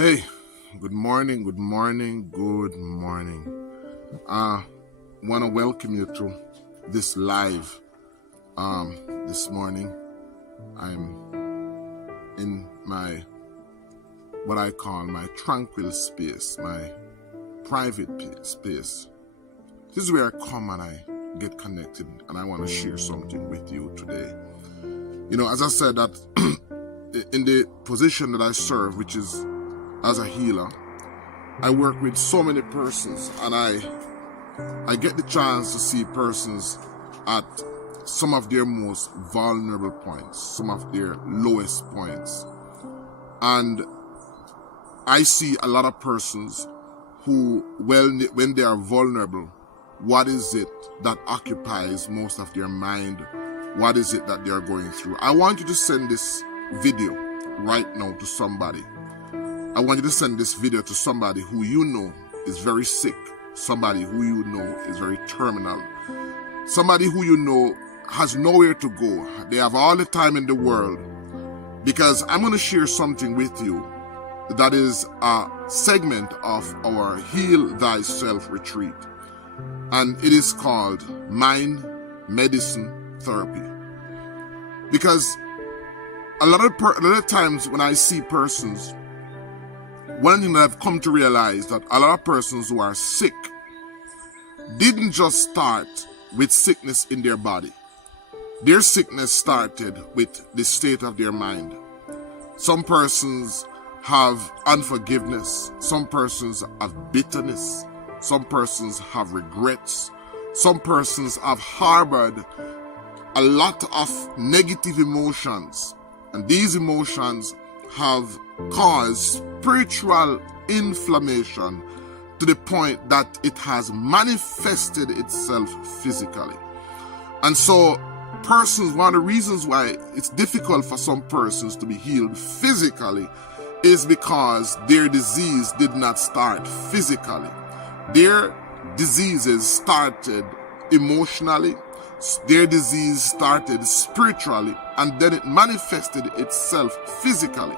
Hey, good morning, good morning, good morning. I want to welcome you to this live this morning. I'm in my, what I call my tranquil space, my private space. This is where I come and I get connected, and I want to share something with you today. You know, as I said, that in the position that I serve, which is as a healer, I work with so many persons, and I get the chance to see persons at some of their most vulnerable points, some of their lowest points. And I see a lot of persons who, when they are vulnerable, what is it that occupies most of their mind? What is it that they are going through? I want you to send this video right now to somebody. I want you to send this video to somebody who you know is very sick, somebody who you know is very terminal, somebody who you know has nowhere to go. They have all the time in the world, because I'm going to share something with you that is a segment of our Heal Thyself retreat, and it is called Mind Medicine Therapy. Because a lot of times when I see persons, one thing that I've come to realize, that a lot of persons who are sick didn't just start with sickness in their body. Their sickness started with the state of their mind. Some persons have unforgiveness. Some persons have bitterness. Some persons have regrets. Some persons have harbored a lot of negative emotions. And these emotions have caused spiritual inflammation to the point that it has manifested itself physically. And so persons, one of the reasons why it's difficult for some persons to be healed physically is because their disease did not start physically. Their diseases started emotionally, their disease started spiritually, and then it manifested itself physically.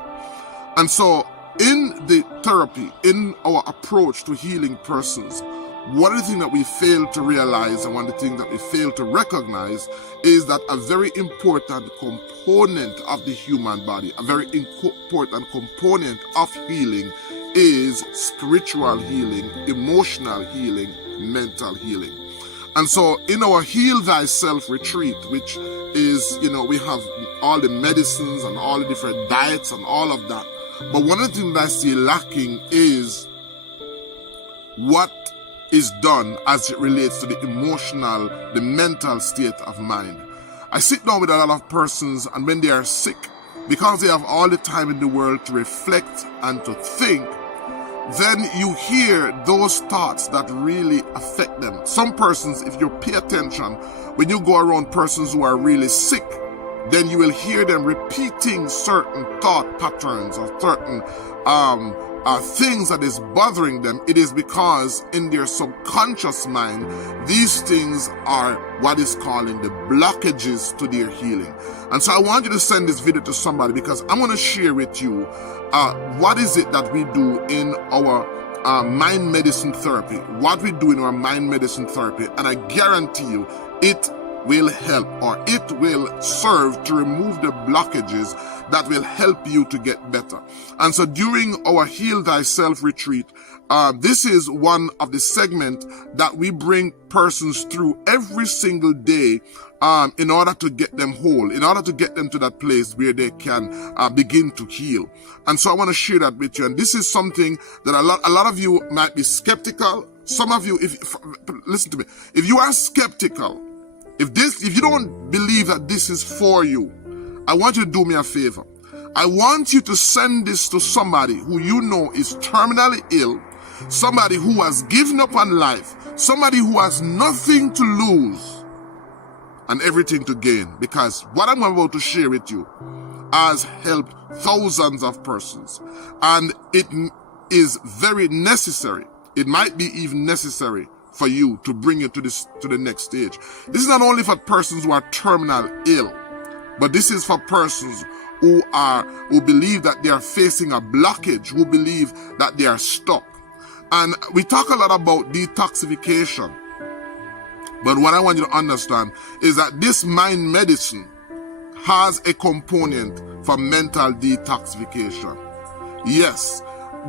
And so in the therapy, in our approach to healing persons, one of the things that we fail to realize, and one of the things that we fail to recognize, is that a very important component of the human body, a very important component of healing, is spiritual healing, emotional healing, mental healing. And so in our Heal Thyself retreat, which is, we have all the medicines and all the different diets and all of that. But one of the things that I see lacking is what is done as it relates to the emotional, the mental state of mind. I sit down with a lot of persons, and when they are sick, because they have all the time in the world to reflect and to think, then you hear those thoughts that really affect them. Some persons, if you pay attention, when you go around persons who are really sick, then you will hear them repeating certain thought patterns or certain things that is bothering them. It is because in their subconscious mind, these things are what is calling the blockages to their healing. And so I want you to send this video to somebody, because I'm going to share with you what is it that we do in our mind medicine therapy, what we do in our mind medicine therapy, and I guarantee you it will help, or it will serve to remove the blockages that will help you to get better. And so during our Heal Thyself retreat, this is one of the segments that we bring persons through every single day in order to get them whole, in order to get them to that place where they can begin to heal. And so I want to share that with you. And this is something that a lot of you might be skeptical. Some of you, listen to me, if you are skeptical, if you don't believe that this is for you, I want you to do me a favor. I want you to send this to somebody who you know is terminally ill, somebody who has given up on life, somebody who has nothing to lose and everything to gain. Because what I'm about to share with you has helped thousands of persons, and it is very necessary. It might be even necessary for you to bring you to the next stage. This is not only for persons who are terminal ill, but this is for persons who believe that they are facing a blockage, who believe that they are stuck. And we talk a lot about detoxification. But what I want you to understand is that this mind medicine has a component for mental detoxification. Yes,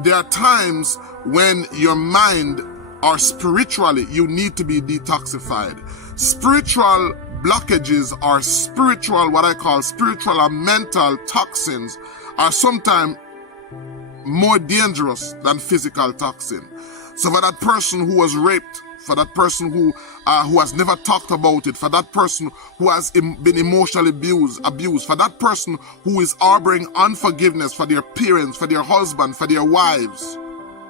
there are times when your mind or spiritually you need to be detoxified. Spiritual blockages or spiritual, what I call spiritual and mental toxins, are sometimes more dangerous than physical toxin. So for that person who was raped, for that person who has never talked about it, for that person who has been emotionally abused, for that person who is harboring unforgiveness for their parents, for their husband, for their wives,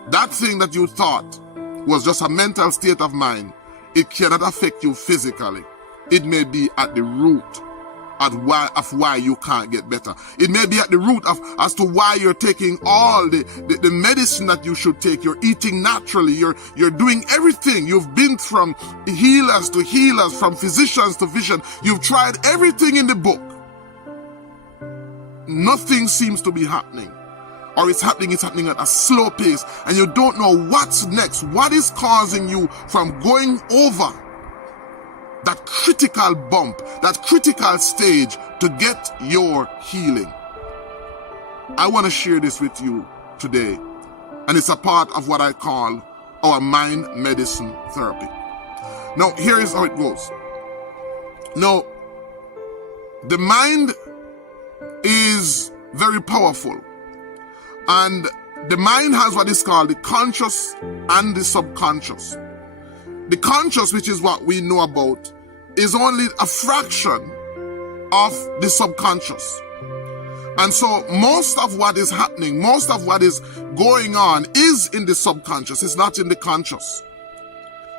that thing that you thought was just a mental state of mind, it cannot affect you physically. It may be at the root of why you can't get better. It may be at the root of as to why you're taking all the medicine that you should take. You're eating naturally. You're doing everything. You've been from healers to healers, from physicians to physicians. You've tried everything in the book. Nothing seems to be happening. Or it's happening at a slow pace, and you don't know what's next. What is causing you from going over that critical bump, that critical stage to get your healing? I want to share this with you today, and it's a part of what I call our mind medicine therapy. Now, here is how it goes. Now, the mind is very powerful, and the mind has what is called the conscious and the subconscious. The conscious, which is what we know about, is only a fraction of the subconscious. And so most of what is happening, most of what is going on is in the subconscious. It's not in the conscious.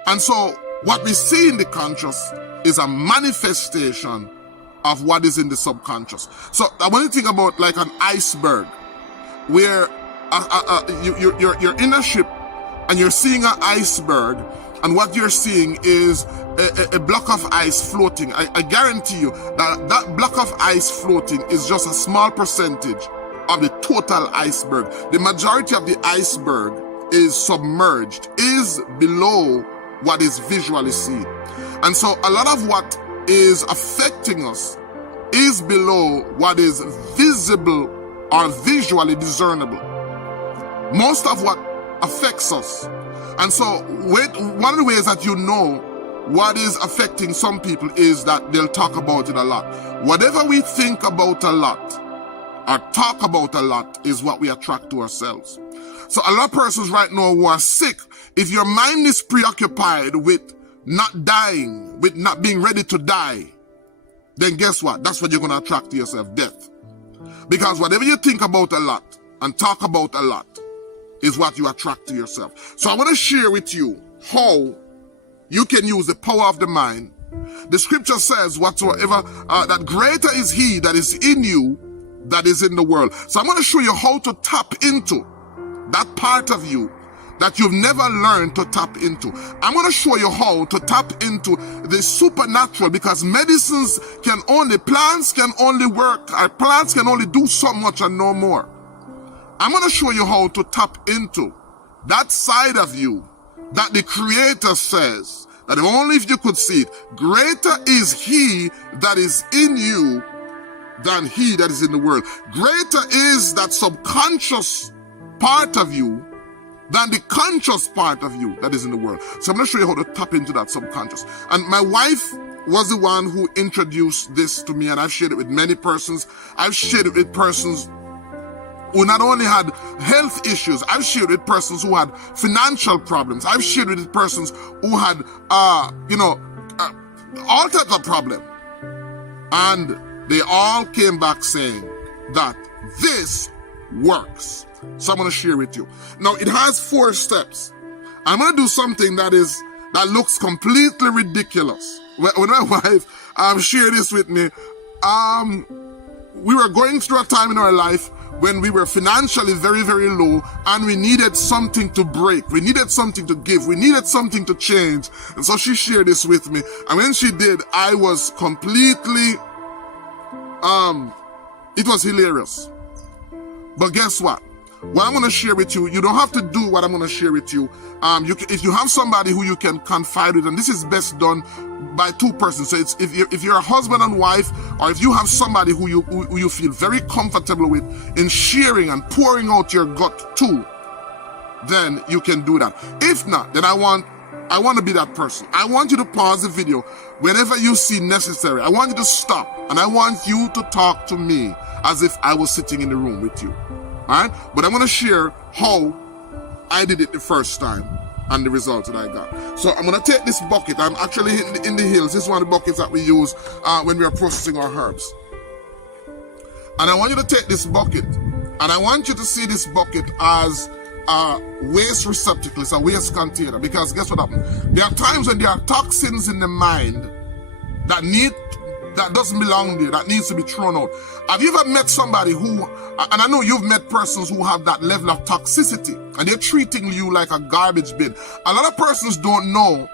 And so what we see in the conscious is a manifestation of what is in the subconscious. So I want you to think about like an iceberg, where you're in a ship and you're seeing an iceberg, and what you're seeing is a block of ice floating. I guarantee you that block of ice floating is just a small percentage of the total iceberg. The majority of the iceberg is submerged, is below what is visually seen. And so a lot of what is affecting us is below what is visible or visually discernible. Most of what affects us. And so one of the ways that you know what is affecting some people is that they'll talk about it a lot. Whatever we think about a lot or talk about a lot is what we attract to ourselves. So a lot of persons right now who are sick, if your mind is preoccupied with not dying, with not being ready to die, then guess what? That's what you're going to attract to yourself, death. Because whatever you think about a lot and talk about a lot is what you attract to yourself. So I want to share with you how you can use the power of the mind. The scripture says whatsoever, that greater is he that is in you that is in the world. So I'm going to show you how to tap into that part of you that you've never learned to tap into. I'm going to show you how to tap into the supernatural, because plants can only work, plants can only do so much and no more. I'm going to show you how to tap into that side of you that the Creator says that if only if you could see it, greater is he that is in you than he that is in the world. Greater is that subconscious part of you than the conscious part of you that is in the world. So I'm going to show you how to tap into that subconscious. And my wife was the one who introduced this to me, and I've shared it with many persons. I've shared it with persons who not only had health issues, I've shared with persons who had financial problems. I've shared with persons who had, all types of problems. And they all came back saying that this works. So I'm going to share with you. Now, it has 4 steps. I'm going to do something that looks completely ridiculous. When my wife shared this with me, we were going through a time in our life when we were financially very, very low, and we needed something to break. We needed something to give. We needed something to change. And so she shared this with me. And when she did, I was completely It was hilarious. But guess what? What I'm going to share with you, you don't have to do what I'm going to share with you. If you have somebody who you can confide with, and this is best done by two persons. So it's if you're a husband and wife, or if you have somebody who you feel very comfortable with in sharing and pouring out your gut to, then you can do that. If not, then I want to be that person. I want you to pause the video whenever you see necessary. I want you to stop, and I want you to talk to me as if I was sitting in the room with you. Alright? But I'm going to share how I did it the first time and the results that I got. So I'm going to take this bucket. I'm actually in the hills. This is one of the buckets that we use when we are processing our herbs. And I want you to take this bucket, and I want you to see this bucket as a waste receptacle. It's a waste container. Because guess what happens? There are times when there are toxins in the mind that doesn't belong there, that needs to be thrown out. Have you ever met somebody who, and I know you've met persons who have that level of toxicity, and they're treating you like a garbage bin. A lot of persons don't know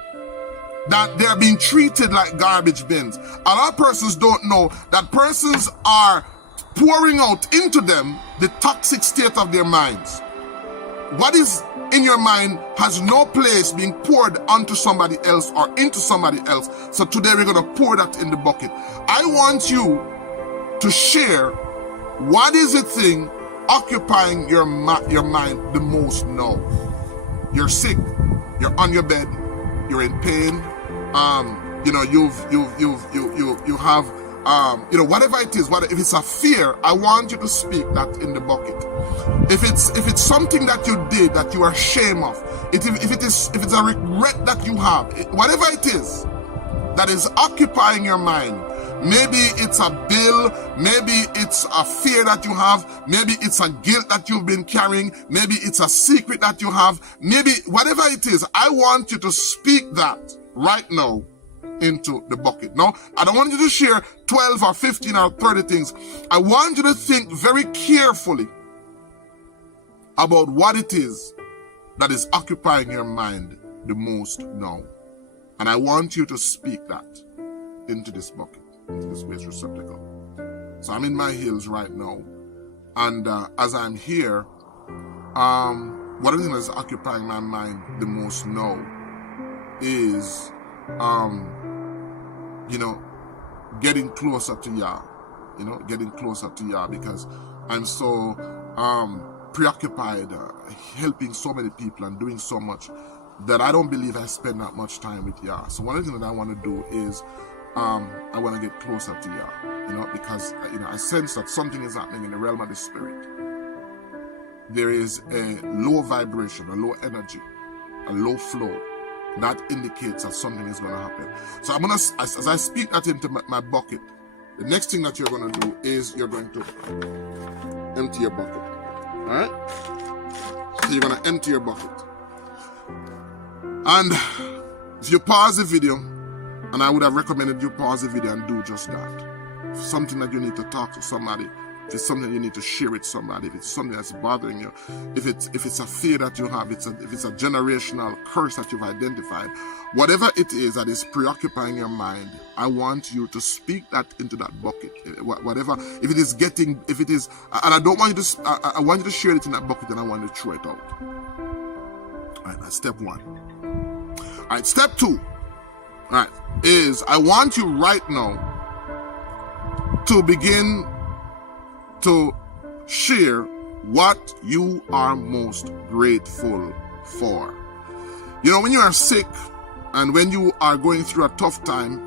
that they're being treated like garbage bins. A lot of persons don't know that persons are pouring out into them the toxic state of their minds. What is in your mind has no place being poured onto somebody else or into somebody else. So today we're going to pour that in the bucket. I want you to share what is the thing occupying your mind the most now. You're sick. You're on your bed. You're in pain. You have whatever it is. If it's a fear, I want you to speak that in the bucket. If it's something that you did that you are ashamed of, if it's a regret that you have, whatever it is that is occupying your mind, maybe it's a bill, maybe it's a fear that you have, maybe it's a guilt that you've been carrying, maybe it's a secret that you have, maybe whatever it is, I want you to speak that right now into the bucket. Now, I don't want you to share 12 or 15 or 30 things. I want you to think very carefully about what it is that is occupying your mind the most now. And I want you to speak that into this bucket, into this waste receptacle. So I'm in my hills right now. And as I'm here, one of the things that's occupying my mind the most now is, getting closer to Yah. Getting closer to Yah, because I'm so preoccupied helping so many people and doing so much that I don't believe I spend that much time with Yah. So one of the things that I want to do is I want to get closer to Yah, because I sense that something is happening in the realm of the spirit. There is a low vibration, a low energy, a low flow that indicates that something is going to happen. So I'm going to, as I speak that into my bucket, the next thing that you're going to do is you're going to empty your bucket. All right? So you're going to empty your bucket. And if you pause the video, and I would have recommended you pause the video and do just that. If it's something that you need to talk to somebody, if it's something you need to share with somebody, if it's something that's bothering you, if it's a fear that you have, if it's a generational curse that you've identified, whatever it is that is preoccupying your mind, I want you to speak that into that bucket. Whatever, if it is, and I don't want you to, I want you to share it in that bucket, and I want you to throw it out. All right, that's step one. All right, step two, all right, is I want you right now to begin to share what you are most grateful for. When you are sick and when you are going through a tough time,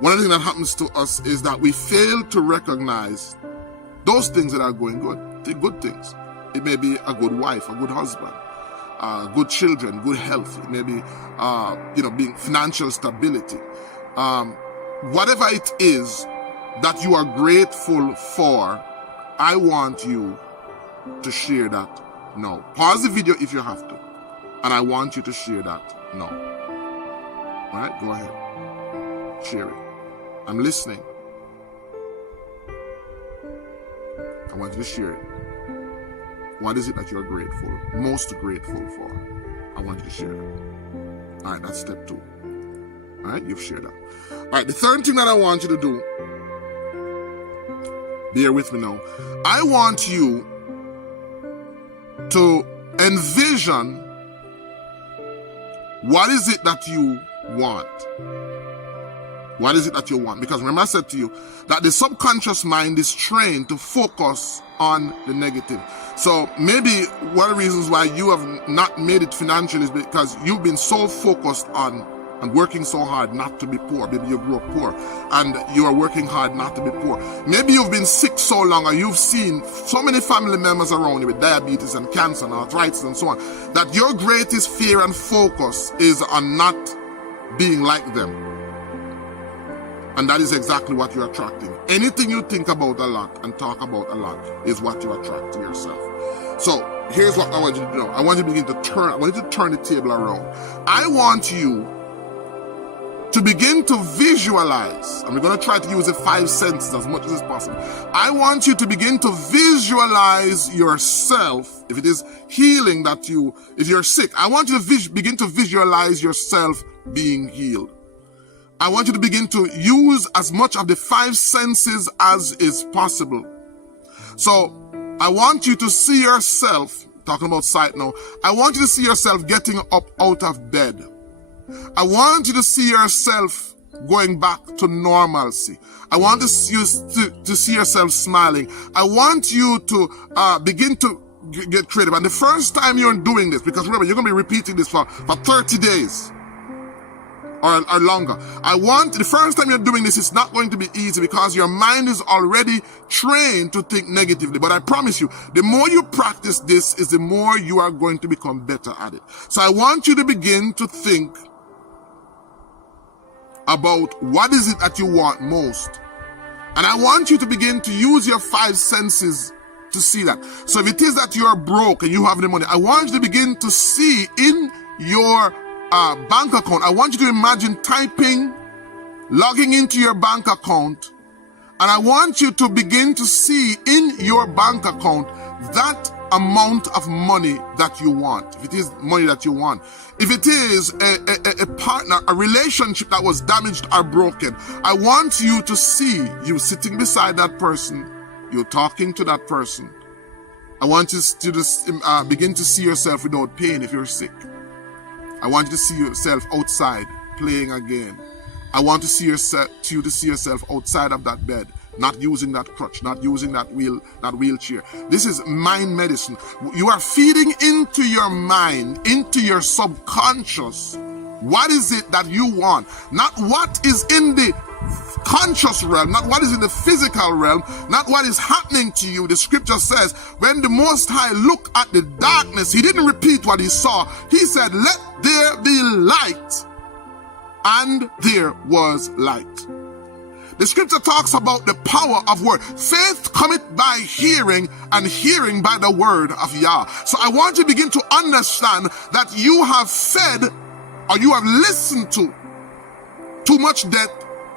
one of the things that happens to us is that we fail to recognize those things that are going good, the good things. It may be a good wife, a good husband, good children, good health. It may be, being financial stability. Whatever it is that you are grateful for, I want you to share that now. Pause the video if you have to. And I want you to share that now. All right, go ahead. Share it. I'm listening. I want you to share it. What is it that you're most grateful for? I want you to share it. All right, that's step two. All right, you've shared that. All right, the third thing that I want you to do bear with me now. I want you to envision what is it that you want. What is it that you want? Because remember I said to you that the subconscious mind is trained to focus on the negative. So maybe one of the reasons why you have not made it financially is because you've been so focused on and working so hard not to be poor. Maybe you grew up poor and you are working hard not to be poor. Maybe you've been sick so long and you've seen so many family members around you with diabetes and cancer and arthritis and so on, that your greatest fear and focus is on not being like them. And that is exactly what you're attracting. Anything you think about a lot and talk about a lot is what you attract to yourself. So here's what I want you to do. I want you to begin to turn, I want you to turn the table around. I want you to begin to visualize, and we're going to try to use the 5 senses as much as is possible. I want you to begin to visualize yourself. If it is healing that if you're sick, I want you to begin to visualize yourself being healed. I want you to begin to use as much of the 5 senses as is possible. So I want you to see yourself, talking about sight now, I want you to see yourself getting up out of bed. I want you to see yourself going back to normalcy. I want to see yourself smiling. I want you to begin to get creative. And the first time you're doing this, because remember, you're going to be repeating this for 30 days. Or longer. The first time you're doing this, it's not going to be easy because your mind is already trained to think negatively. But I promise you, the more you practice this, is the more you are going to become better at it. So I want you to begin to think about what is it that you want most. And I want you to begin to use your 5 senses to see that. So if it is that you are broke and you have the money, I want you to begin to see in your bank account. I want you to imagine logging into your bank account, and I want you to begin to see in your bank account that amount of money that you want. If it is money that you want, if it is a partner, a relationship that was damaged or broken, I want you to see you sitting beside that person, you're talking to that person. I want you to begin to see yourself without pain if you're sick. I want you to see yourself outside playing again. I want to see yourself outside of that bed, not using that crutch, not using that wheelchair. This is mind medicine. You are feeding into your mind, into your subconscious. What is it that you want? Not what is in the conscious realm, not what is in the physical realm, not what is happening to you. The scripture says, when the Most High looked at the darkness, he didn't repeat what he saw. He said, let there be light. And there was light. The scripture talks about the power of word. Faith cometh by hearing, and hearing by the word of Yah. So I want you to begin to understand that you have fed, or you have listened to too much death,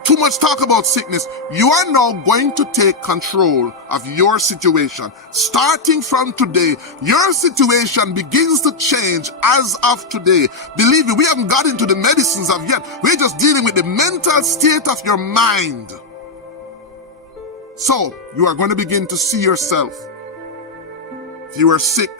too much talk about sickness. You are now going to take control of your situation. Starting from today, your situation begins to change as of today. Believe me, we haven't got into the medicines of yet. We're just dealing with the mental state of your mind. So, you are going to begin to see yourself. If you are sick,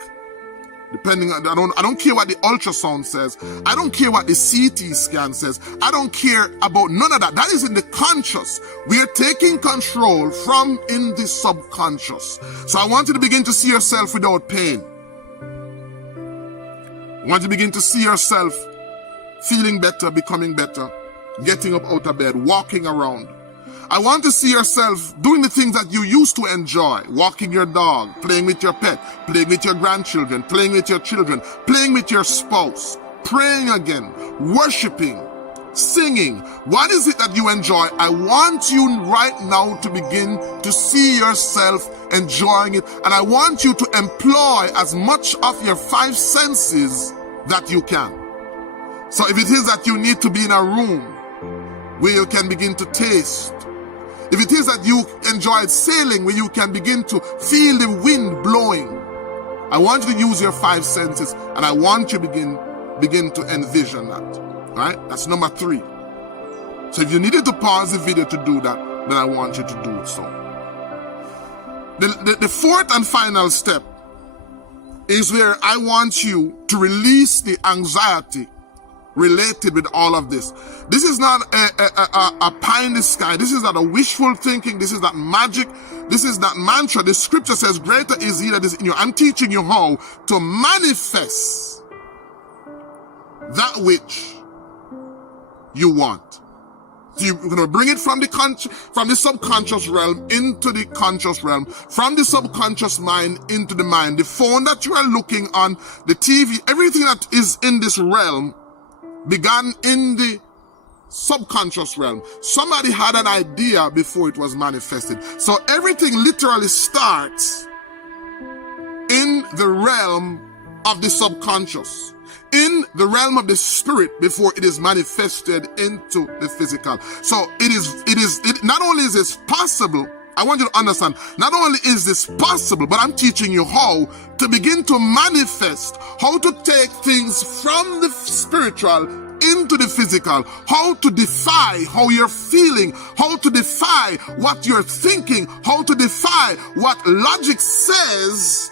I don't care what the ultrasound says. I don't care what the CT scan says. I don't care about none of that. That is in the conscious. We are taking control from in the subconscious. So I want you to begin to see yourself without pain. I want you to begin to see yourself feeling better, becoming better, getting up out of bed, walking around. I want to see yourself doing the things that you used to enjoy. Walking your dog, playing with your pet, playing with your grandchildren, playing with your children, playing with your spouse, praying again, worshiping, singing. What is it that you enjoy? I want you right now to begin to see yourself enjoying it. And I want you to employ as much of your 5 senses that you can. So if it is that you need to be in a room where you can begin to taste, if it is that you enjoyed sailing where you can begin to feel the wind blowing, I want you to use your 5 senses, and I want you to begin to envision that. All right? That's number 3. So if you needed to pause the video to do that, then I want you to do so. The fourth and final step is where I want you to release the anxiety related with all of this. This is not a pie in the sky. This is not a wishful thinking. This is not magic. This is not mantra. The scripture says, greater is he that is in you. I'm teaching you how to manifest that which you want. So you're going to bring it from the subconscious realm into the conscious realm, from the subconscious mind into the mind. The phone that you are looking on, the TV, everything that is in this realm began in the subconscious realm. Somebody had an idea before it was manifested. So everything literally starts in the realm of the subconscious, in the realm of the spirit before it is manifested into the physical. So it not only is this possible, I want you to understand, not only is this possible, but I'm teaching you how to begin to manifest, how to take things from the spiritual into the physical, how to defy how you're feeling, how to defy what you're thinking, how to defy what logic says,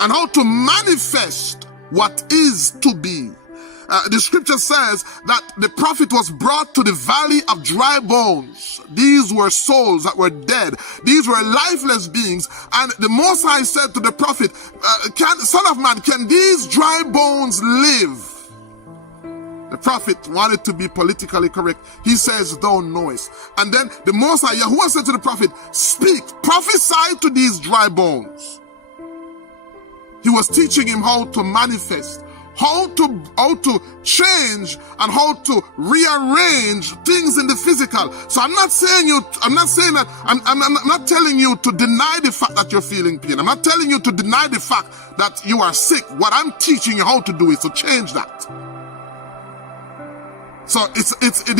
and how to manifest what is to be. The scripture says that the prophet was brought to the valley of dry bones. These were souls that were dead. These were lifeless beings. And the Most High said to the prophet, Son of man, can these dry bones live? The prophet wanted to be politically correct. He says, thou knowest. And then the Most High, Yahuwah, said to the prophet, speak, prophesy to these dry bones. He was teaching him how to manifest, how to change, and how to rearrange things in the physical. So I'm not telling you to deny the fact that you're feeling pain. I'm not telling you to deny the fact that you are sick. What I'm teaching you how to do is to change that. So this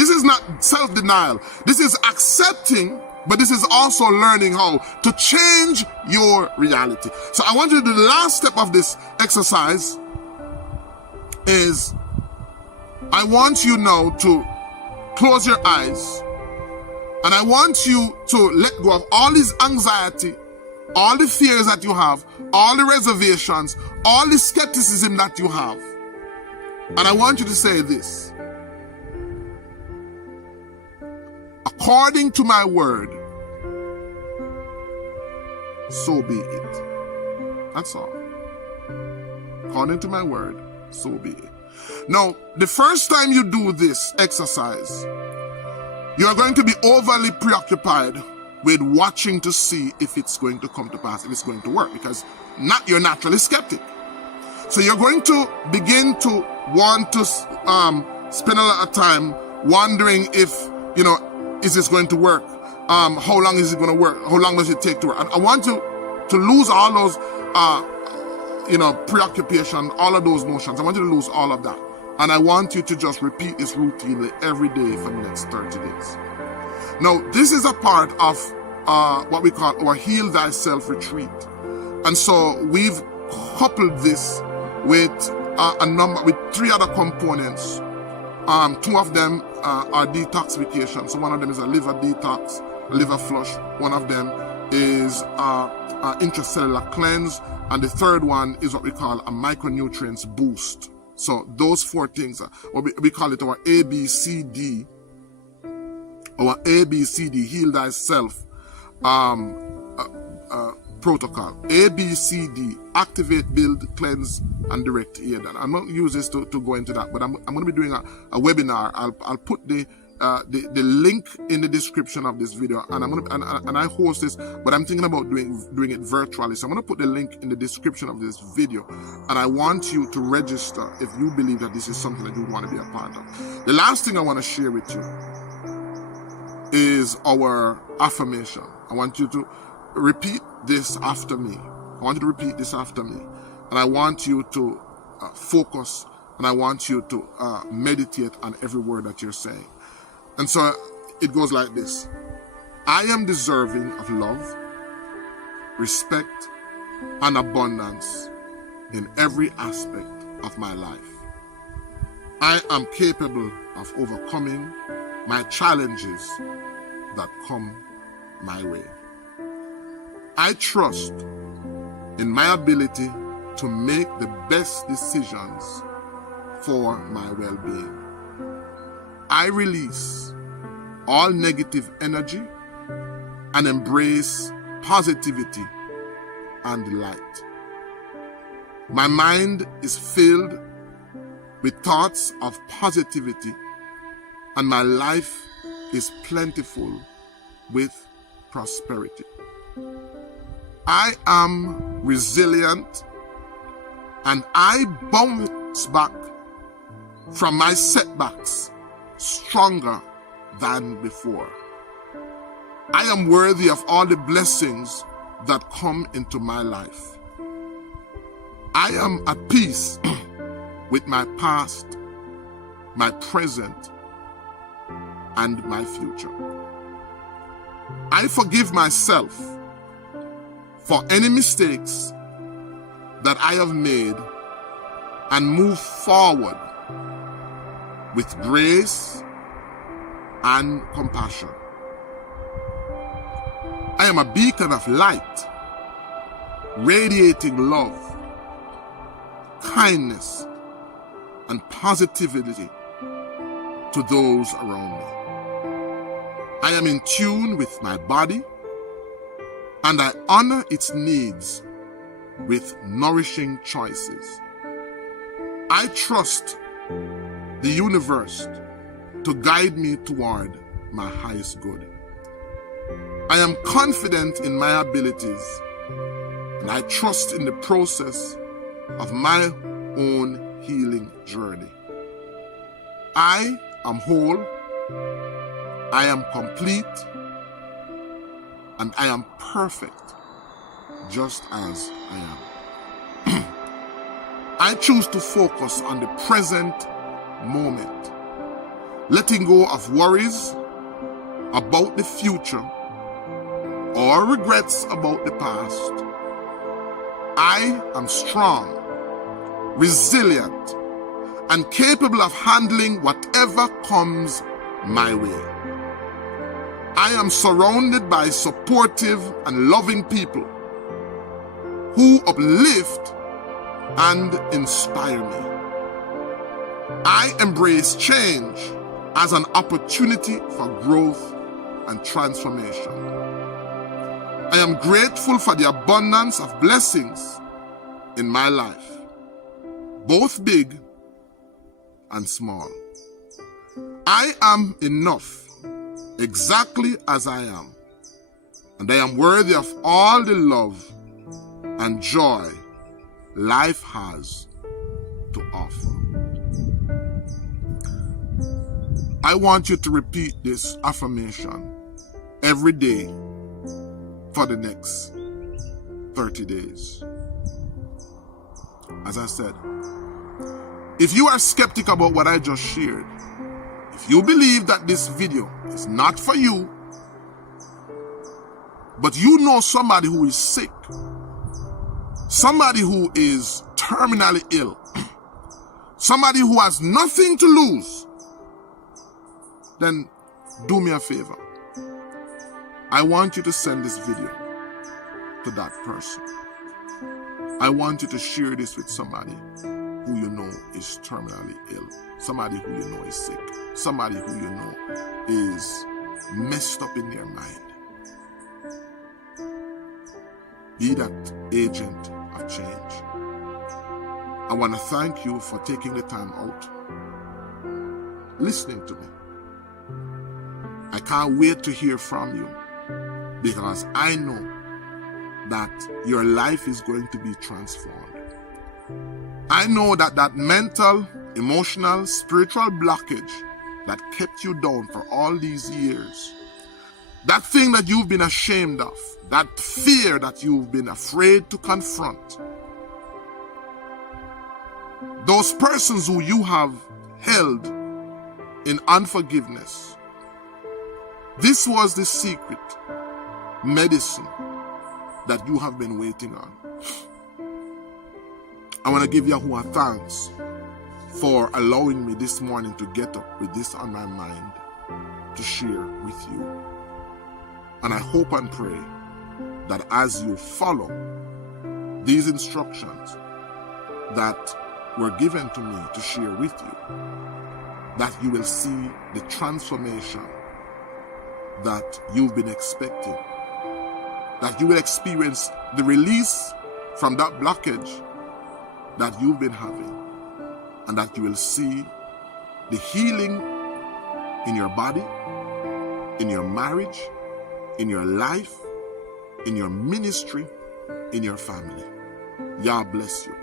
is not self-denial. This is accepting, but this is also learning how to change your reality. So I want you to do the last step of this exercise is I want you now to close your eyes, and I want you to let go of all this anxiety, all the fears that you have, all the reservations, all the skepticism that you have. And I want you to say this: according to my word, so be it. That's all. According to my word, so be it. Now, the first time you do this exercise, you are going to be overly preoccupied with watching to see if it's going to come to pass, if it's going to work, because you're naturally skeptic. So you're going to begin to want to spend a lot of time wondering if, is this going to work? How long is it going to work? How long does it take to work? And I want you to lose all those preoccupation, all of those notions. I want you to lose all of that. And I want you to just repeat this routinely every day for the next 30 days. Now, this is a part of what we call our Heal Thyself retreat. And so we've coupled this with with 3 other components. 2 of them are detoxification. So one of them is a liver detox, a liver flush. One of them is intracellular cleanse. And the third one is what we call a micronutrients boost. So those 4 things, we call it our ABCD, Heal Thyself protocol. ABCD, activate, build, cleanse, and direct aid. And I'm not using this to go into that, but I'm going to be doing a webinar. I'll put the link in the description of this video, and I host this, but I'm thinking about doing it virtually. So I'm going to put the link in the description of this video, and I want you to register if you believe that this is something that you want to be a part of. The last thing I want to share with you is our affirmation. I want you to repeat this after me. And I want you to focus, and I want you to meditate on every word that you're saying. And so it goes like this: I am deserving of love, respect, and abundance in every aspect of my life. I am capable of overcoming my challenges that come my way. I trust in my ability to make the best decisions for my well-being. I release all negative energy and embrace positivity and light. My mind is filled with thoughts of positivity, and my life is plentiful with prosperity. I am resilient, and I bounce back from my setbacks stronger than before. I am worthy of all the blessings that come into my life. I am at peace with my past, my present, and my future. I forgive myself for any mistakes that I have made and move forward with grace and compassion. I am a beacon of light, radiating love, kindness, and positivity to those around me. I am in tune with my body, and I honor its needs with nourishing choices. I trust the universe to guide me toward my highest good. I am confident in my abilities, and I trust in the process of my own healing journey. I am whole, I am complete, and I am perfect just as I am. I choose to focus on the present moment, letting go of worries about the future or regrets about the past. I am strong, resilient, and capable of handling whatever comes my way. I am surrounded by supportive and loving people who uplift and inspire me. I embrace change as an opportunity for growth and transformation. I am grateful for the abundance of blessings in my life, both big and small. I am enough exactly as I am, and I am worthy of all the love and joy life has to offer. I want you to repeat this affirmation every day for the next 30 days. As I said, if you are skeptical about what I just shared, if you believe that this video is not for you, but you know somebody who is sick, somebody who is terminally ill, somebody who has nothing to lose, then do me a favor. I want you to send this video to that person. I want you to share this with somebody who you know is terminally ill, somebody who you know is sick, somebody who you know is messed up in their mind. Be that agent of change. I want to thank you for taking the time out, listening to me. I can't wait to hear from you, because I know that your life is going to be transformed. I know that that mental, emotional, spiritual blockage that kept you down for all these years, that thing that you've been ashamed of, that fear that you've been afraid to confront, those persons who you have held in unforgiveness, this was the secret medicine that you have been waiting on. I want to give Yahuwah thanks for allowing me this morning to get up with this on my mind to share with you. And I hope and pray that as you follow these instructions that were given to me to share with you, that you will see the transformation that you've been expecting, that you will experience the release from that blockage that you've been having, and that you will see the healing in your body, in your marriage, in your life, in your ministry, in your family. Yah bless you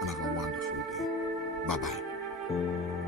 and have a wonderful day. Bye-bye.